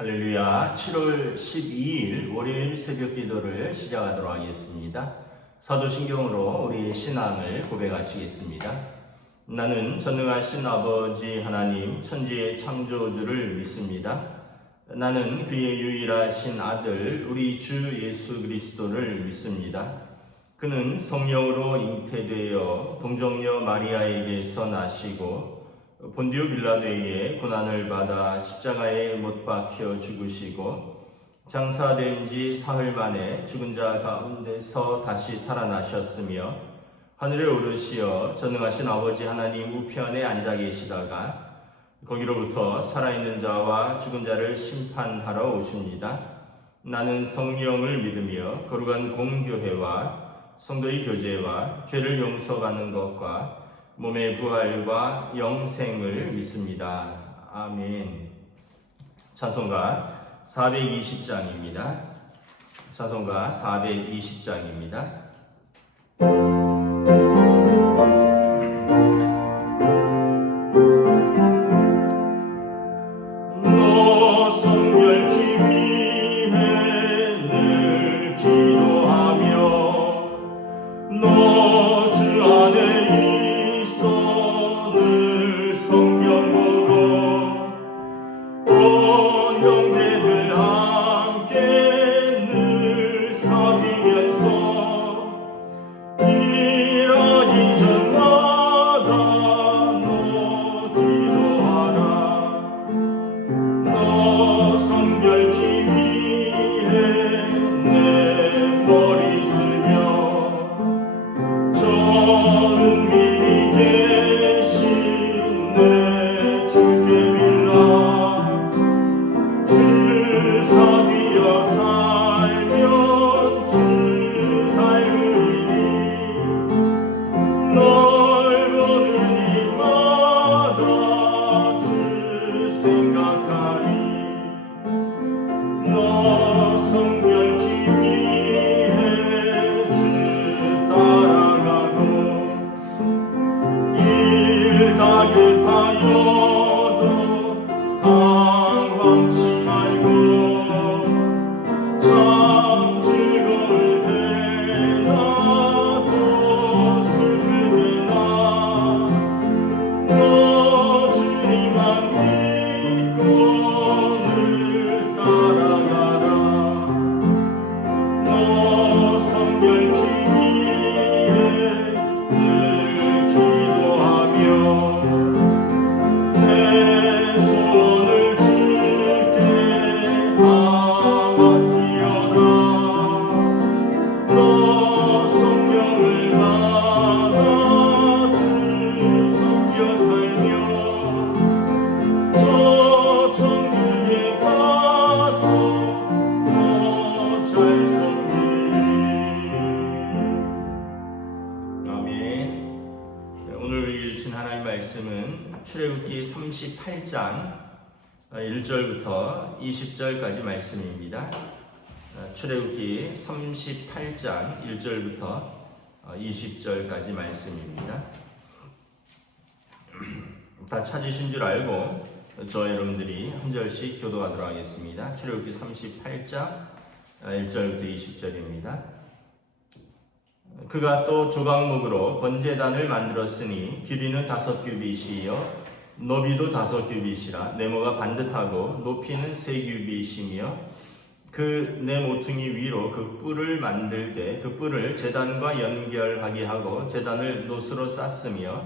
할렐루야. 7월 12일 월요일 새벽 기도를 시작하도록 하겠습니다. 사도신경으로 우리의 신앙을 고백하시겠습니다. 나는 전능하신 아버지 하나님 천지의 창조주를 믿습니다. 나는 그의 유일하신 아들 우리 주 예수 그리스도를 믿습니다. 그는 성령으로 잉태되어 동정녀 마리아에게서 나시고 본디오 빌라도에게 고난을 받아 십자가에 못 박혀 죽으시고 장사된 지 사흘 만에 죽은 자 가운데서 다시 살아나셨으며 하늘에 오르시어 전능하신 아버지 하나님 우편에 앉아 계시다가 거기로부터 살아있는 자와 죽은 자를 심판하러 오십니다. 나는 성령을 믿으며 거룩한 공교회와 성도의 교제와 죄를 용서받는 것과 몸의 부활과 영생을 믿습니다. 아멘. 찬송가 420장입니다. 찬송가 420장입니다. 너 성결케 위해 늘 기도하며 너 주 안에 있어 늘 성경 보고 온 형제들 함께 늘 사귀면서 일하기 전마다 너 기도하라. 너 성결케 위해 내 머리 숙여 저는 미리 계신 내 주께 빌라. 주 사귀어 살면 주 닮으리니 널 보는 이마다 주 생각하리. 너 성결케 위해 주 따라가고 일 다급하여도 당황치 말고 참 즐거울 때나 또 슬플 때나 너 주님만 믿고 늘 따라가라. 너 성결케 위해 늘 기도하며 내 소원을 주께 다 맡기어라. 너 성령을 받아 주 섬겨 살며 저 천국에 가서 더 잘 섬기리. 아멘. 오늘 읽으신 하나님의 말씀은 출애굽기 38장 1절부터 20절까지 말씀입니다. 출애굽기 38장 1절부터 20절까지 말씀입니다. 다 찾으신 줄 알고 저 여러분들이 한 절씩 교도하도록 하겠습니다. 출애굽기 38장 1절부터 20절입니다. 그가 또 조각목으로 번제단을 만들었으니 길이는 5규빗이요 너비도 5규빗이라 네모가 반듯하고 높이는 3규빗이며 그 네 모퉁이 위로 그 뿔을 만들 때 그 뿔을 제단과 연결하게 하고 제단을 노스로 쌌으며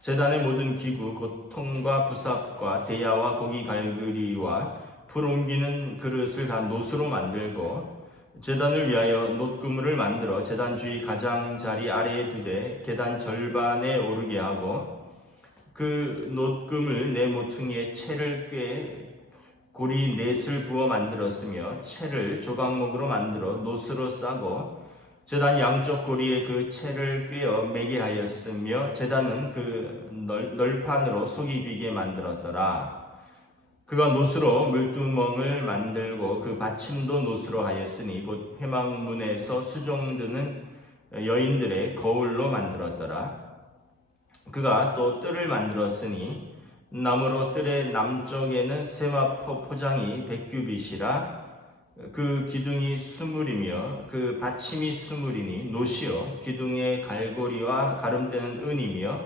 제단의 모든 기구 곧 통과 부삽과 대야와 고기 갈그리와 불 옮기는 그릇을 다 노스로 만들고 제단을 위하여 놋그물을 만들어 제단 주위 가장자리 아래에 두되 계단 절반에 오르게 하고 그 놋그물 네 모퉁이에 채를 꿰 고리 넷을 부어 만들었으며 채를 조각목으로 만들어 놋으로 싸고 제단 양쪽 고리에 그 채를 꿰어 매게 하였으며 제단은 그 널판으로 속이 비게 만들었더라. 그가 놋으로 물두멍을 만들고 그 받침도 놋으로 하였으니 곧 회막문에서 수종드는 여인들의 거울로 만들었더라. 그가 또 뜰을 만들었으니 나무로 뜰의 남쪽에는 세마포 포장이 100규빗이라 그 기둥이 수물이며 그 받침이 수물이니 노시요 기둥의 갈고리와 가름대는 은이며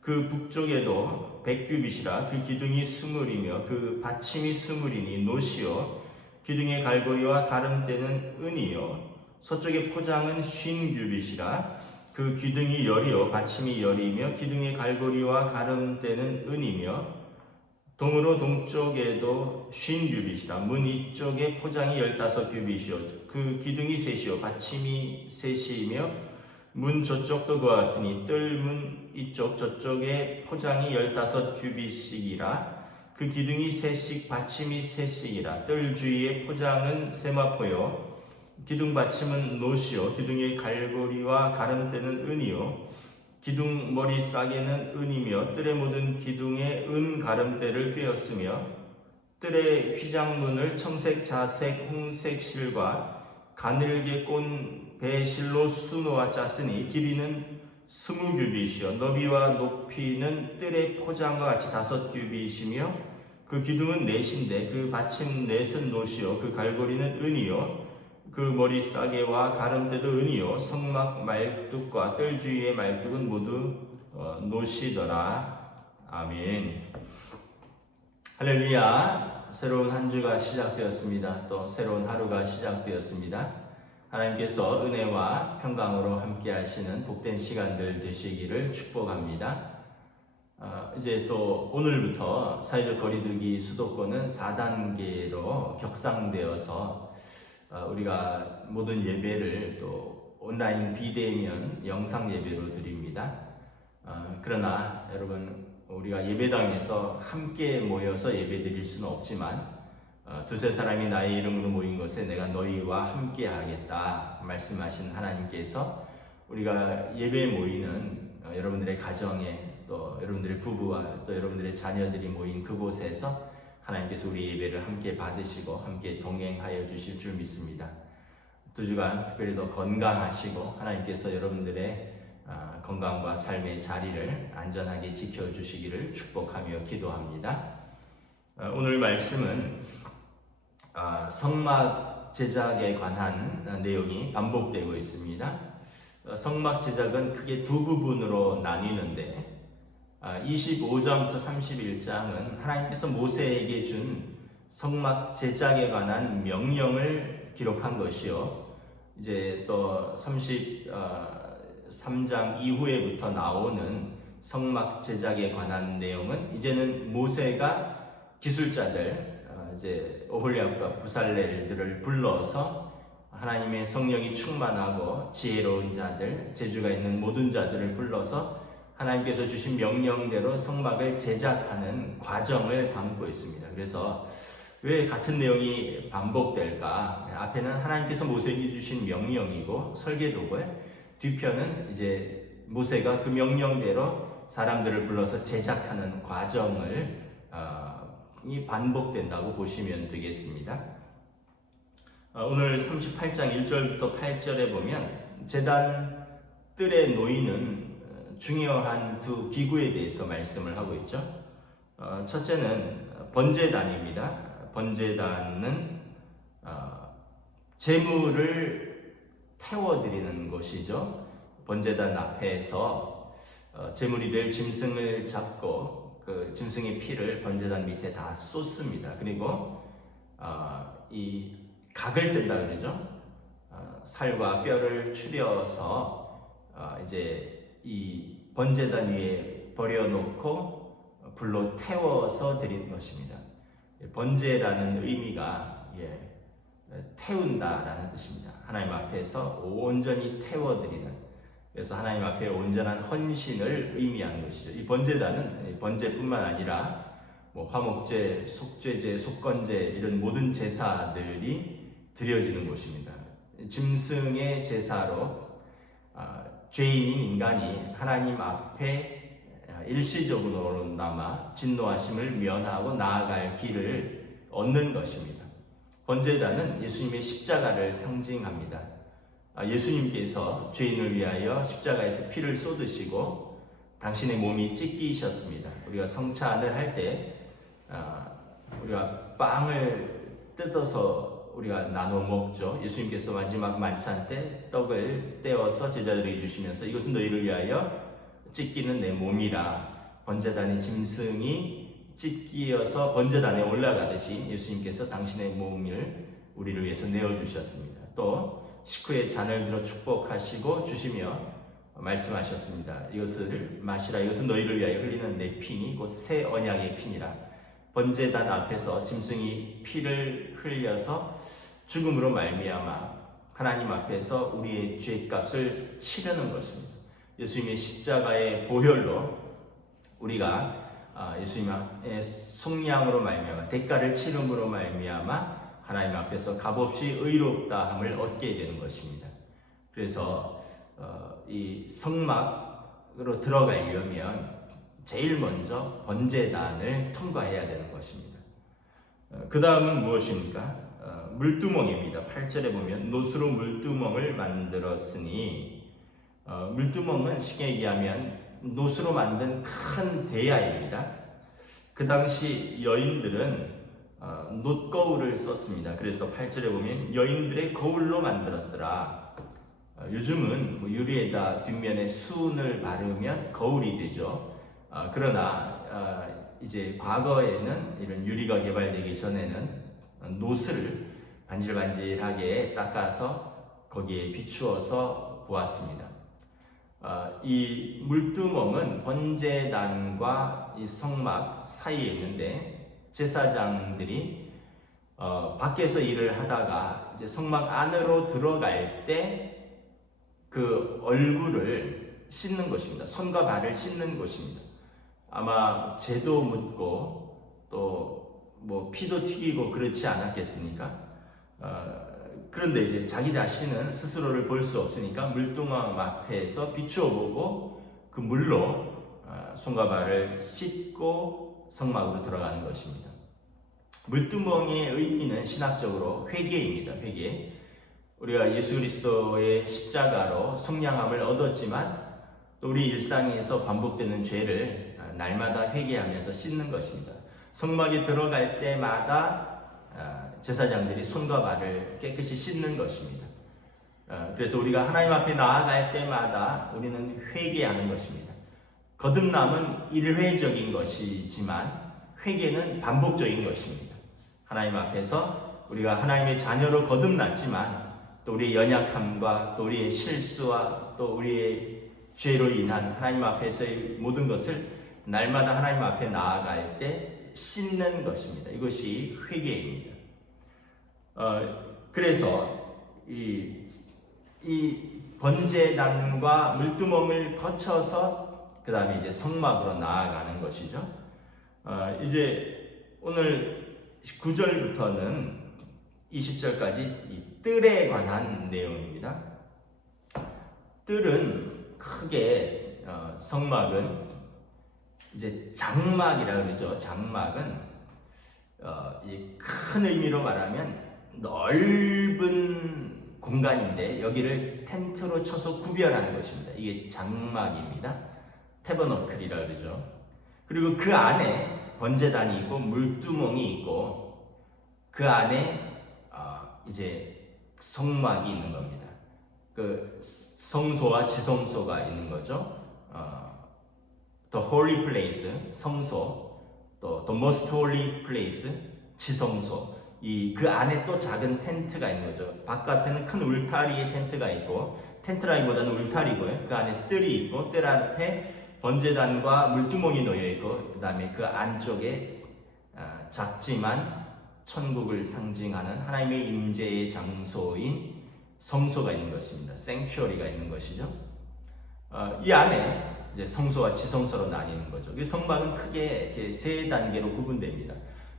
그 북쪽에도 100규빗이라 그 기둥이 수물이며 그 받침이 수물이니 노시요 기둥의 갈고리와 가름대는 은이요 서쪽의 포장은 50규빗이라 그 기둥이 열이요 받침이 열이며 기둥의 갈고리와 가름대는 은이며 동으로 동쪽에도 50규빗이라 문 이쪽에 포장이 15규빗이요 그 기둥이 셋이요 받침이 셋이며 문 저쪽도 그와 같으니 뜰문 이쪽 저쪽에 포장이 15규빗씩이라 그 기둥이 셋씩 받침이 셋씩이라 뜰 주위의 포장은 세마포요 기둥 받침은 노시요 기둥의 갈고리와 가름대는 은이요 기둥 머리 싸개는 은이며 뜰의 모든 기둥에 은 가름대를 꿰었으며 뜰의 휘장문을 청색, 자색, 홍색 실과 가늘게 꼰 배실로 수놓아 짰으니 길이는 20규빗이요 너비와 높이는 뜰의 포장과 같이 5규빗이며 그 기둥은 넷인데 그 받침 넷은 노시요 그 갈고리는 은이요 그 머리 싸개와 가름대도 은이요 성막 말뚝과 뜰 주위의 말뚝은 모두 노시더라. 아멘. 할렐루야. 새로운 한 주가 시작되었습니다. 또 새로운 하루가 시작되었습니다. 하나님께서 은혜와 평강으로 함께 하시는 복된 시간들 되시기를 축복합니다. 이제 또 오늘부터 사회적 거리두기 수도권은 4단계로 격상되어서 우리가 모든 예배를 또 온라인 비대면 영상 예배로 드립니다. 그러나 여러분 우리가 예배당에서 함께 모여서 예배 드릴 수는 없지만 두세 사람이 나의 이름으로 모인 것에 내가 너희와 함께 하겠다 말씀하신 하나님께서 우리가 예배에 모이는 여러분들의 가정에 또 여러분들의 부부와 또 여러분들의 자녀들이 모인 그곳에서 하나님께서 우리 예배를 함께 받으시고 함께 동행하여 주실 줄 믿습니다. 두 주간 특별히 더 건강하시고 하나님께서 여러분들의 건강과 삶의 자리를 안전하게 지켜주시기를 축복하며 기도합니다. 오늘 말씀은 성막 제작에 관한 내용이 반복되고 있습니다. 성막 제작은 크게 두 부분으로 나뉘는데 25장부터 31장은 하나님께서 모세에게 준 성막 제작에 관한 명령을 기록한 것이요. 이제 또 33장 이후에부터 나오는 성막 제작에 관한 내용은 이제는 모세가 기술자들 이제 오홀리압과 부살렐들을 불러서 하나님의 성령이 충만하고 지혜로운 자들, 재주가 있는 모든 자들을 불러서 하나님께서 주신 명령대로 성막을 제작하는 과정을 담고 있습니다. 그래서 왜 같은 내용이 반복될까? 앞에는 하나님께서 모세에게 주신 명령이고 설계도고요. 뒤편은 이제 모세가 그 명령대로 사람들을 불러서 제작하는 과정을 반복된다고 보시면 되겠습니다. 오늘 38장 1절부터 8절에 보면 제단 뜰에 놓이는 중요한 두 기구에 대해서 말씀을 하고 있죠. 첫째는 번제단입니다. 번제단은 제물을 태워드리는 것이죠. 번제단 앞에서 제물이 될 짐승을 잡고 그 짐승의 피를 번제단 밑에 다 쏟습니다. 그리고 이 각을 뜬다 그러죠. 살과 뼈를 추려서 이제 이 번제단 위에 버려놓고 불로 태워서 드리는 것입니다. 번제라는 의미가 태운다라는 뜻입니다. 하나님 앞에서 온전히 태워드리는, 그래서 하나님 앞에 온전한 헌신을 의미하는 것이죠. 이 번제단은 번제뿐만 아니라 화목제, 속죄제, 속건제 이런 모든 제사들이 드려지는 곳입니다. 짐승의 제사로 죄인인 인간이 하나님 앞에 일시적으로나마 진노하심을 면하고 나아갈 길을 얻는 것입니다. 번제단은 예수님의 십자가를 상징합니다. 예수님께서 죄인을 위하여 십자가에서 피를 쏟으시고 당신의 몸이 찢기셨습니다. 우리가 성찬을 할 때 우리가 빵을 뜯어서 우리가 나눠 먹죠. 예수님께서 마지막 만찬 때 떡을 떼어서 제자들에게 주시면서 이것은 너희를 위하여 찢기는 내 몸이라, 번제단의 짐승이 찢기어서 번제단에 올라가듯이 예수님께서 당신의 몸을 우리를 위해서 내어주셨습니다. 또 식후에 잔을 들어 축복하시고 주시며 말씀하셨습니다. 이것을 마시라. 이것은 너희를 위하여 흘리는 내 피니 곧 새 언약의 피니라. 번제단 앞에서 짐승이 피를 흘려서 죽음으로 말미암아 하나님 앞에서 우리의 죄값을 치르는 것입니다. 예수님의 십자가의 보혈로 우리가 예수님의 속량으로 말미암아 대가를 치름으로 말미암아 하나님 앞에서 값없이 의롭다함을 얻게 되는 것입니다. 그래서 이 성막으로 들어가려면 제일 먼저 번제단을 통과해야 되는 것입니다. 그 다음은 무엇입니까? 물두멍입니다. 8절에 보면 노수로 물두멍을 만들었으니, 물두멍은 쉽게 얘기하면 노수로 만든 큰 대야입니다. 그 당시 여인들은 놋거울을 썼습니다. 그래서 8절에 보면 여인들의 거울로 만들었더라. 요즘은 유리에다 뒷면에 수은을 바르면 거울이 되죠. 그러나 이제 과거에는 이런 유리가 개발되기 전에는 놋을 반질반질하게 닦아서 거기에 비추어서 보았습니다. 이 물두멍은 번제단과 이 성막 사이에 있는데 제사장들이 밖에서 일을 하다가 이제 성막 안으로 들어갈 때 그 얼굴을 씻는 것입니다. 손과 발을 씻는 것입니다. 아마 재도 묻고 또 뭐 피도 튀기고 그렇지 않았겠습니까? 그런데 이제 자기 자신은 스스로를 볼 수 없으니까 물두멍 앞에서 비추어 보고 그 물로 손과 발을 씻고 성막으로 들어가는 것입니다. 물두멍의 의미는 신학적으로 회개입니다. 회개. 우리가 예수 그리스도의 십자가로 속량함을 얻었지만 또 우리 일상에서 반복되는 죄를 날마다 회개하면서 씻는 것입니다. 성막에 들어갈 때마다 제사장들이 손과 발을 깨끗이 씻는 것입니다. 그래서 우리가 하나님 앞에 나아갈 때마다 우리는 회개하는 것입니다. 거듭남은 일회적인 것이지만 회개는 반복적인 것입니다. 하나님 앞에서 우리가 하나님의 자녀로 거듭났지만 또 우리의 연약함과 또 우리의 실수와 또 우리의 죄로 인한 하나님 앞에서의 모든 것을 날마다 하나님 앞에 나아갈 때 씻는 것입니다. 이것이 회개입니다. 그래서 이 번제단과 물두멍을 거쳐서 그 다음에 이제 성막으로 나아가는 것이죠. 이제 오늘 9절부터는 20절까지 이 뜰에 관한 내용입니다. 뜰은 크게 성막은 이제 장막이라 그러죠. 장막은 큰 의미로 말하면 넓은 공간인데 여기를 텐트로 쳐서 구별하는 것입니다. 이게 장막입니다. 태버너클이라 그러죠. 그리고 그 안에 번제단이 있고 물두멍이 있고 그 안에 이제 성막이 있는 겁니다. 그 성소와 지성소가 있는 거죠. The Holy Place, 성소, 또 The Most Holy Place, 지성소. 그 안에 또 작은 텐트가 있는 거죠. 바깥에는 큰 울타리의 텐트가 있고, 텐트라기보다는 울타리고요. 그 안에 뜰이 있고, 뜰 앞에 번제단과 물두멍이 놓여 있고, 그 다음에 그 안쪽에 작지만 천국을 상징하는 하나님의 임재의 장소인 성소가 있는 것입니다. 생츄어리가 있는 것이죠. 이 안에 이제 성소와 지성소로 나뉘는 거죠. 이 성막은 크게 이렇게 세 단계로 구분됩니다.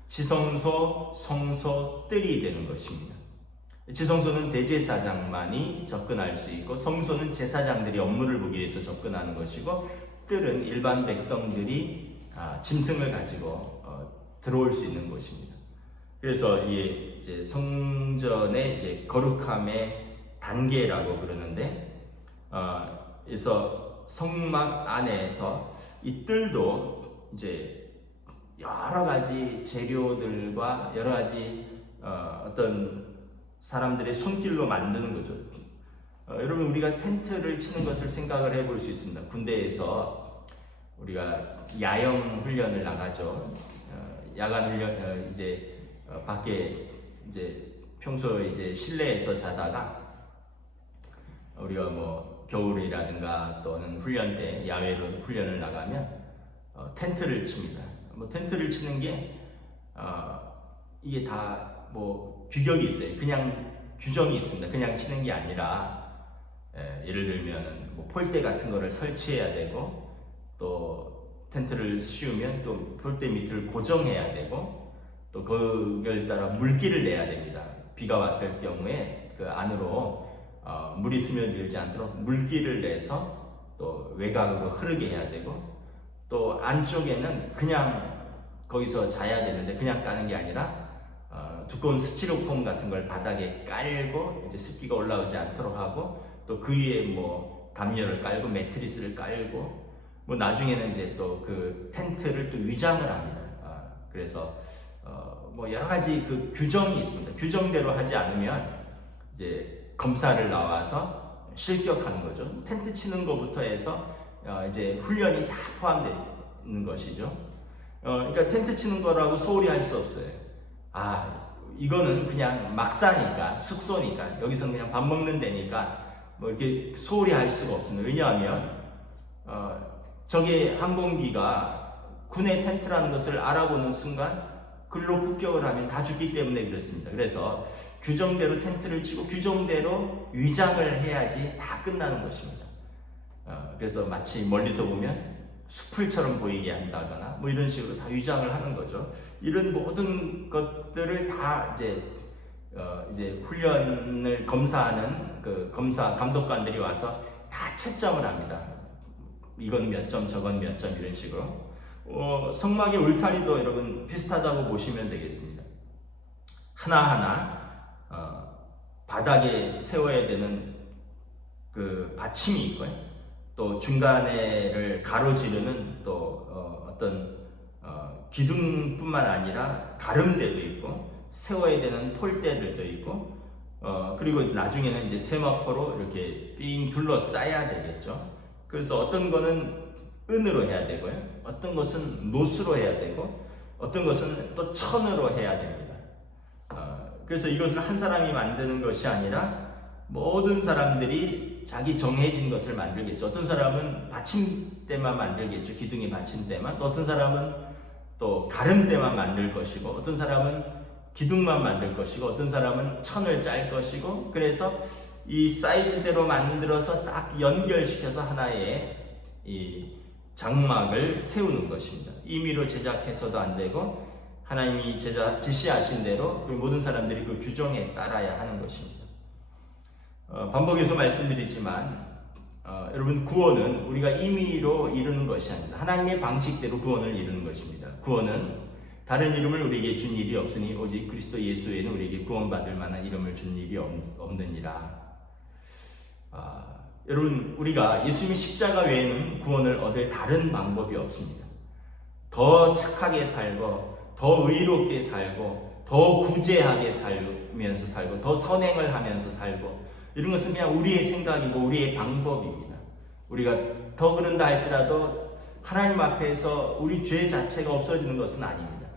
지성소, 성소, 뜰이 되는 것입니다. 지성소는 대제사장만이 접근할 수 있고, 성소는 제사장들이 업무를 보기 위해서 접근하는 것이고, 뜰은 일반 백성들이 짐승을 가지고 들어올 수 있는 곳입니다. 그래서 이제 성전의 이제 거룩함의 단계라고 그러는데, 그래서 성막 안에서 이 뜰도 이제 여러 가지 재료들과 여러 가지 어떤 사람들의 손길로 만드는 거죠. 여러분, 우리가 텐트를 치는 것을 생각을 해볼 수 있습니다. 군대에서 우리가 야영 훈련을 나가죠. 야간 훈련, 이제 밖에 이제 평소 이제 실내에서 자다가 우리가 뭐 겨울이라든가 또는 훈련 때 야외로 훈련을 나가면 텐트를 칩니다. 뭐 텐트를 치는 게 이게 다 뭐 규격이 있어요. 그냥 규정이 있습니다. 그냥 치는 게 아니라 예를 들면 뭐 폴대 같은 거를 설치해야 되고, 또 텐트를 씌우면 또 폴대 밑을 고정해야 되고, 또 그걸 따라 물기를 내야 됩니다. 비가 왔을 경우에 그 안으로 물이 스며들지 않도록 물기를 내서 또 외곽으로 흐르게 해야 되고, 또 안쪽에는 그냥 거기서 자야 되는데 그냥 까는 게 아니라 두꺼운 스티로폼 같은 걸 바닥에 깔고 이제 습기가 올라오지 않도록 하고, 또 그 위에 뭐 담요를 깔고 매트리스를 깔고, 뭐 나중에는 이제 또 그 텐트를 또 위장을 합니다. 그래서 뭐 여러 가지 그 규정이 있습니다. 규정대로 하지 않으면 이제 검사를 나와서 실격하는 거죠. 텐트 치는 것부터 해서 이제 훈련이 다 포함되어 있는 것이죠. 그러니까 텐트 치는 거라고 소홀히 할 수 없어요. 이거는 그냥 막사니까, 숙소니까, 여기서는 그냥 밥 먹는 데니까 뭐 이렇게 소홀히 할 수가 없습니다. 왜냐하면 저게 항공기가 군의 텐트라는 것을 알아보는 순간 글로 폭격을 하면 다 죽기 때문에 그렇습니다. 그래서 규정대로 텐트를 치고 규정대로 위장을 해야지 다 끝나는 것입니다. 그래서 마치 멀리서 보면 숲을처럼 보이게 한다거나 뭐 이런 식으로 다 위장을 하는 거죠. 이런 모든 것들을 다 이제 훈련을 검사하는 그 감독관들이 와서 다 채점을 합니다. 이건 몇 점, 저건 몇 점, 이런 식으로. 성막의 울타리도 여러분 비슷하다고 보시면 되겠습니다. 하나하나 바닥에 세워야 되는 그 받침이 있고요. 또 중간에를 가로지르는 또 어떤 기둥뿐만 아니라 가름대도 있고, 세워야 되는 폴대들도 있고, 그리고 나중에는 이제 세마포로 이렇게 삥 둘러싸야 되겠죠. 그래서 어떤 거는 은으로 해야 되고요, 어떤 것은 노수로 해야 되고, 어떤 것은 또 천으로 해야 됩니다. 그래서 이것을 한 사람이 만드는 것이 아니라 모든 사람들이 자기 정해진 것을 만들겠죠. 어떤 사람은 받침대만 만들겠죠. 기둥의 받침대만. 또 어떤 사람은 또 가름대만 만들 것이고, 어떤 사람은 기둥만 만들 것이고, 어떤 사람은 천을 짤 것이고, 그래서 이 사이즈대로 만들어서 딱 연결시켜서 하나의 이 장막을 세우는 것입니다. 임의로 제작해서도 안 되고, 하나님이 지시하신 대로 모든 사람들이 그 규정에 따라야 하는 것입니다. 반복해서 말씀드리지만 여러분, 구원은 우리가 임의로 이루는 것이 아닙니다. 하나님의 방식대로 구원을 이루는 것입니다. 구원은 다른 이름을 우리에게 준 일이 없으니 오직 그리스도 예수 외에는 우리에게 구원받을 만한 이름을 준 일이 없느니라. 여러분, 우리가 예수님의 십자가 외에는 구원을 얻을 다른 방법이 없습니다. 더 착하게 살고, 더 의롭게 살고, 더 구제하게 살면서 살고, 더 선행을 하면서 살고, 이런 것은 그냥 우리의 생각이고 우리의 방법입니다. 우리가 더 그런다 할지라도 하나님 앞에서 우리 죄 자체가 없어지는 것은 아닙니다.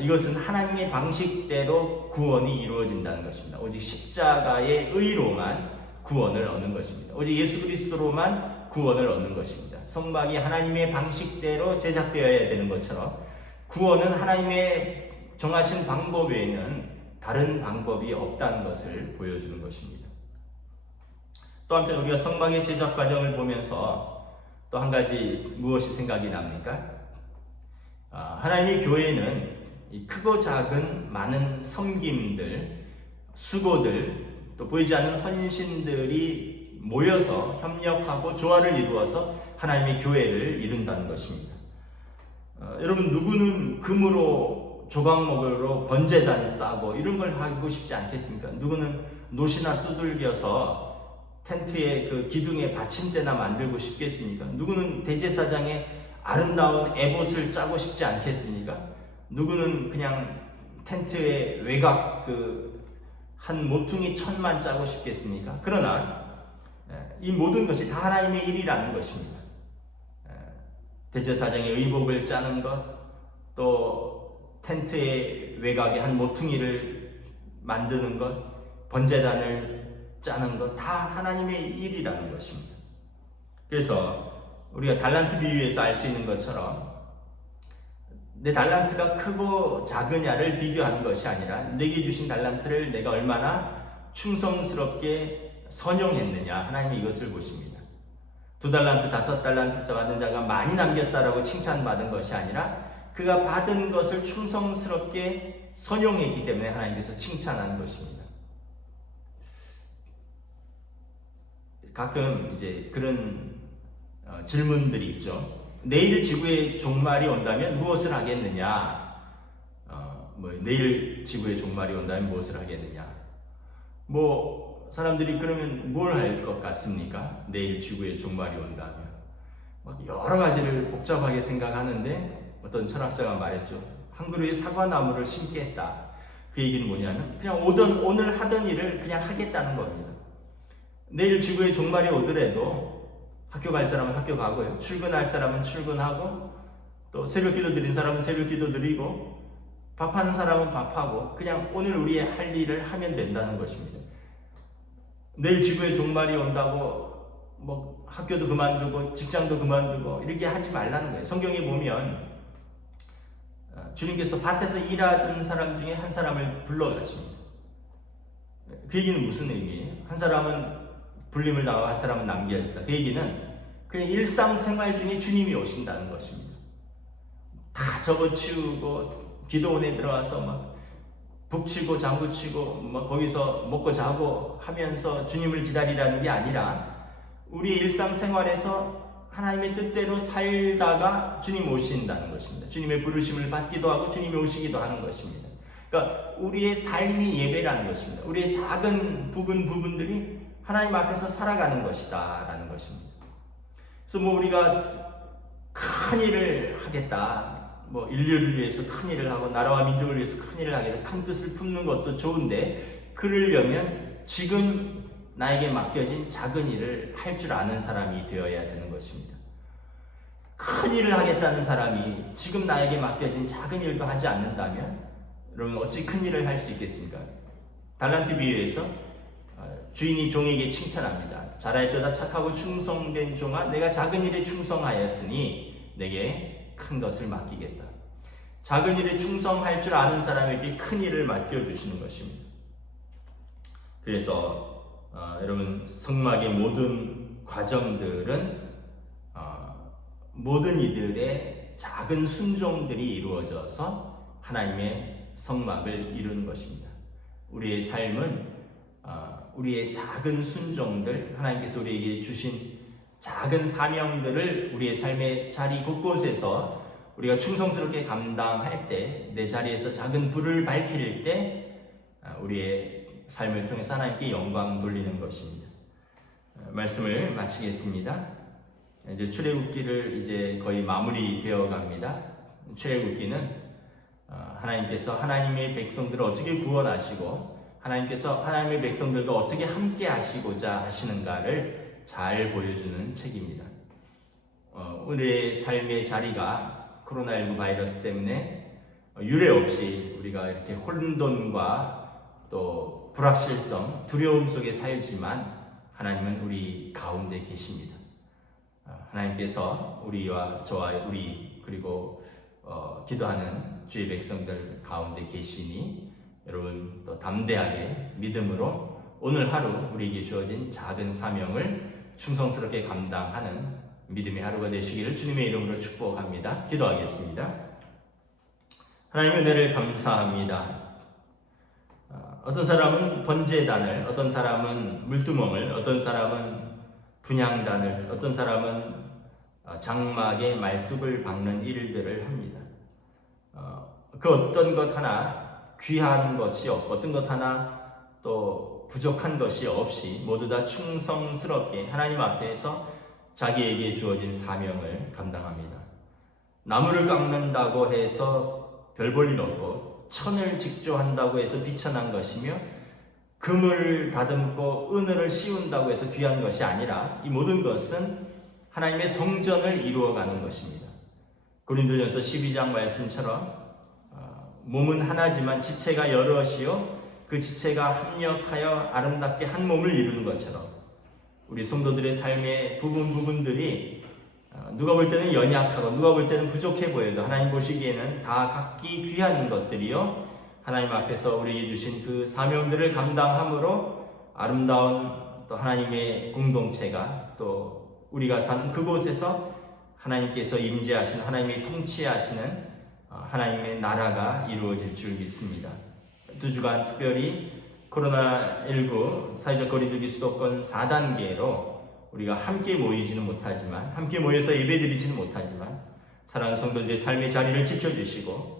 이것은 하나님의 방식대로 구원이 이루어진다는 것입니다. 오직 십자가의 의로만 구원을 얻는 것입니다. 오직 예수 그리스도로만 구원을 얻는 것입니다. 성막이 하나님의 방식대로 제작되어야 되는 것처럼 구원은 하나님의 정하신 방법 외에는 다른 방법이 없다는 것을 보여주는 것입니다. 또 한편 우리가 성막의 제작 과정을 보면서 또 한 가지 무엇이 생각이 납니까? 하나님의 교회는 이 크고 작은 많은 섬김들, 수고들, 또 보이지 않는 헌신들이 모여서 협력하고 조화를 이루어서 하나님의 교회를 이룬다는 것입니다. 여러분, 누구는 금으로 조각목으로 번제단 싸고 이런 걸 하고 싶지 않겠습니까? 누구는 노시나 두들겨서 텐트에 그 기둥에 받침대나 만들고 싶겠습니까? 누구는 대제사장에 아름다운 에봇을 짜고 싶지 않겠습니까? 누구는 그냥 텐트의 외곽 한 모퉁이 천만 짜고 싶겠습니까? 그러나 이 모든 것이 다 하나님의 일이라는 것입니다. 대제사장의 의복을 짜는 것, 또 텐트의 외곽에 한 모퉁이를 만드는 것, 번제단을 짜는 것, 다 하나님의 일이라는 것입니다. 그래서 우리가 달란트 비유에서 알 수 있는 것처럼 내 달란트가 크고 작으냐를 비교하는 것이 아니라 내게 주신 달란트를 내가 얼마나 충성스럽게 선용했느냐, 하나님이 이것을 보십니다. 2달란트, 5달란트 받은 자가 많이 남겼다라고 칭찬받은 것이 아니라 그가 받은 것을 충성스럽게 선용했기 때문에 하나님께서 칭찬하는 것입니다. 가끔 이제 그런 질문들이 있죠. 내일 지구의 종말이 온다면 무엇을 하겠느냐? 내일 지구의 종말이 온다면 무엇을 하겠느냐? 사람들이 그러면 뭘 할 것 같습니까? 내일 지구의 종말이 온다면. 여러 가지를 복잡하게 생각하는데 어떤 철학자가 말했죠. 한 그루의 사과나무를 심겠다. 그 얘기는 뭐냐면 그냥 오늘 하던 일을 그냥 하겠다는 겁니다. 내일 지구의 종말이 오더라도 학교 갈 사람은 학교 가고요. 출근할 사람은 출근하고, 또 새벽 기도 드린 사람은 새벽 기도 드리고, 밥하는 사람은 밥하고, 그냥 오늘 우리의 할 일을 하면 된다는 것입니다. 내일 지구의 종말이 온다고 학교도 그만두고 직장도 그만두고 이렇게 하지 말라는 거예요. 성경에 보면 주님께서 밭에서 일하던 사람 중에 한 사람을 불러가십니다. 그 얘기는 무슨 의미예요? 한 사람은 불림을 당하고 한 사람은 남겨졌다. 그 얘기는 그냥 일상생활 중에 주님이 오신다는 것입니다. 다 접어치우고 기도원에 들어와서 북치고 장구치고 거기서 먹고 자고 하면서 주님을 기다리라는 게 아니라 우리의 일상생활에서 하나님의 뜻대로 살다가 주님 오신다는 것입니다. 주님의 부르심을 받기도 하고 주님이 오시기도 하는 것입니다. 그러니까 우리의 삶이 예배라는 것입니다. 우리의 작은 부분들이 하나님 앞에서 살아가는 것이다 라는 것입니다. 그래서 우리가 큰 일을 하겠다, 인류를 위해서 큰 일을 하고 나라와 민족을 위해서 큰 일을 하겠다, 큰 뜻을 품는 것도 좋은데 그러려면 지금 나에게 맡겨진 작은 일을 할 줄 아는 사람이 되어야 되는 것입니다. 큰 일을 하겠다는 사람이 지금 나에게 맡겨진 작은 일도 하지 않는다면 여러분 어찌 큰 일을 할 수 있겠습니까? 달란트 비유에서 주인이 종에게 칭찬합니다. 잘하였도다 착하고 충성된 종아, 내가 작은 일에 충성하였으니 내게 큰 것을 맡기겠다. 작은 일에 충성할 줄 아는 사람에게 큰 일을 맡겨주시는 것입니다. 그래서 여러분 성막의 모든 과정들은 모든 이들의 작은 순종들이 이루어져서 하나님의 성막을 이루는 것입니다. 우리의 삶은 우리의 작은 순종들, 하나님께서 우리에게 주신 작은 사명들을 우리의 삶의 자리 곳곳에서 우리가 충성스럽게 감당할 때, 내 자리에서 작은 불을 밝힐 때 우리의 삶을 통해서 하나님께 영광 돌리는 것입니다. 말씀을 마치겠습니다. 이제 출애굽기를 이제 거의 마무리되어 갑니다. 출애굽기는 하나님께서 하나님의 백성들을 어떻게 구원하시고 하나님께서 하나님의 백성들과 어떻게 함께 하시고자 하시는가를 잘 보여주는 책입니다. 우리의 삶의 자리가 코로나19 바이러스 때문에 유례 없이 우리가 이렇게 혼돈과 또 불확실성, 두려움 속에 살지만 하나님은 우리 가운데 계십니다. 하나님께서 우리와 저와 우리 그리고 기도하는 주의 백성들 가운데 계시니 여러분 또 담대하게 믿음으로 오늘 하루 우리에게 주어진 작은 사명을 충성스럽게 감당하는 믿음의 하루가 되시기를 주님의 이름으로 축복합니다. 기도하겠습니다. 하나님의 은혜를 감사합니다. 어떤 사람은 번제단을, 어떤 사람은 물두멍을, 어떤 사람은 분향단을, 어떤 사람은 장막에 말뚝을 박는 일들을 합니다. 그 어떤 것 하나 귀한 것이 없고 어떤 것 하나 또 부족한 것이 없이 모두 다 충성스럽게 하나님 앞에서 자기에게 주어진 사명을 감당합니다. 나무를 깎는다고 해서 별 볼 일 없고 천을 직조한다고 해서 비천한 것이며 금을 다듬고 은을 씌운다고 해서 귀한 것이 아니라 이 모든 것은 하나님의 성전을 이루어가는 것입니다. 고린도전서 12장 말씀처럼 몸은 하나지만 지체가 여럿이요 그 지체가 합력하여 아름답게 한 몸을 이루는 것처럼 우리 성도들의 삶의 부분들이 누가 볼 때는 연약하고 누가 볼 때는 부족해 보여도 하나님 보시기에는 다 각기 귀한 것들이요 하나님 앞에서 우리에게 주신 그 사명들을 감당함으로 아름다운 또 하나님의 공동체가 또 우리가 사는 그곳에서 하나님께서 임재하신 하나님이 통치하시는 하나님의 나라가 이루어질 줄 믿습니다. 2주간 특별히 코로나19 사회적 거리두기 수도권 4단계로 우리가 함께 모이지는 못하지만 함께 모여서 예배드리지는 못하지만 사랑하는 성도들의 삶의 자리를 지켜주시고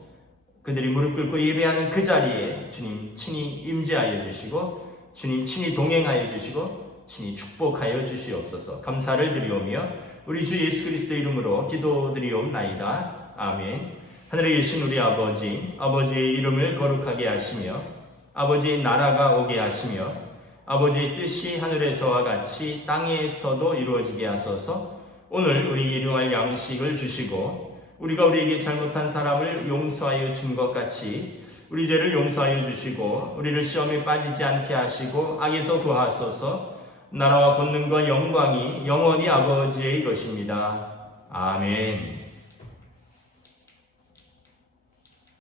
그들이 무릎 꿇고 예배하는 그 자리에 주님 친히 임재하여 주시고 주님 친히 동행하여 주시고 친히 축복하여 주시옵소서. 감사를 드리오며 우리 주 예수 그리스도 이름으로 기도드리옵나이다. 아멘. 하늘에 계신 우리 아버지의 이름을 거룩하게 하시며 아버지의 나라가 오게 하시며 아버지의 뜻이 하늘에서와 같이 땅에서도 이루어지게 하소서. 오늘 우리 일용할 양식을 주시고 우리가 우리에게 잘못한 사람을 용서하여 준 것 같이 우리 죄를 용서하여 주시고 우리를 시험에 빠지지 않게 하시고 악에서 구하소서. 나라와 권능과 영광이 영원히 아버지의 것입니다. 아멘.